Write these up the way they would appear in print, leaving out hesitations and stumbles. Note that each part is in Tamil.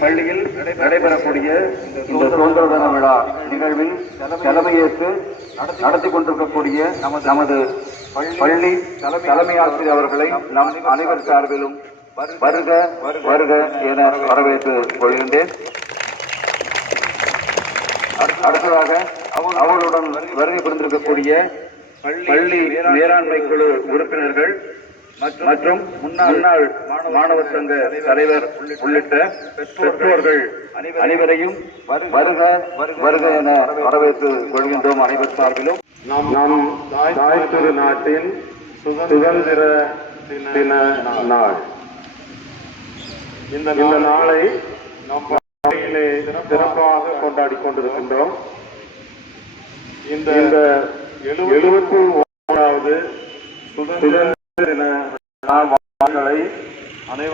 பள்ளியில் நடைபெறக்கூடிய இந்த சுதந்திர தின விழா நிகழ்வில் தலைமையேற்று நடத்தி கொண்டிருக்கக்கூடிய நமது பள்ளி தலைமை ஆசிரியர் அவர்களை நம் அனைவர் சார்பிலும் வருக வருக என வரவேற்றுக் கொள்கின்றேன். அடுத்ததாக அவர்களுடன் வருகை புரிந்திருக்கக்கூடிய பள்ளி மேலாண்மை குழு உறுப்பினர்கள் மற்றும் முன்னாள் மாணவர் சங்க தலைவர் உள்ளிட்ட பெற்றோர்கள் அனைவரையும் வருக வருக என வரவேற்றுக் கொள்கின்றோம். அனைவர் சார்பிலும் நம் தாய் திரு நாட்டின் சுதந்திர தின நாள். இந்த நாளை நம் பள்ளியிலே சிறப்பாக கொண்டாடி கொண்டிருக்கின்றோம். இந்த 71வது சுதந்திர தின நாளை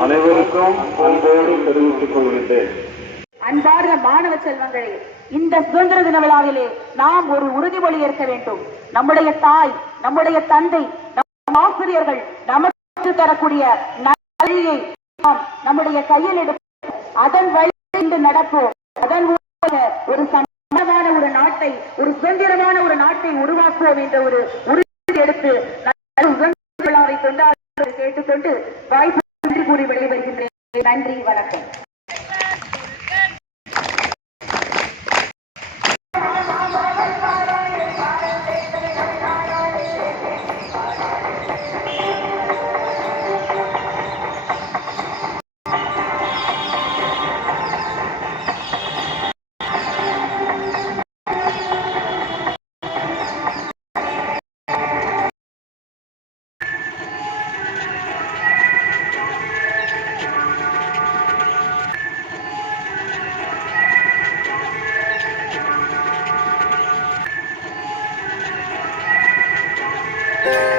அனைவருக்கும் அன்போடு தெரிவித்துக் கொள்கின்றேன். அன்பார்ந்த மாணவ செல்வங்களே, இந்த சுதந்திர தின விழாவிலே நாம் ஒரு உறுதிமொழி ஏற்க வேண்டும். நம்முடைய தாய், நம்முடைய தந்தை, நம் ஆசிரியர்கள் நமக்கு தரக்கூடிய நன்மையை நாம் நம்முடைய கையில் எடுப்போம். அதன் வழி நடப்போம். அதன் மூலமாக ஒரு சமமான ஒரு நாட்டை, ஒரு சுதந்திரமான ஒரு நாட்டை உருவாக்குவோம் என்ற ஒரு உறுதி எடுத்து சுதந்திர விழாவை கொண்டாட கேட்டுக்கொண்டு வாய்ப்பு நன்றி கூறி வெளிவருகின்றேன். நன்றி, வணக்கம். Yeah.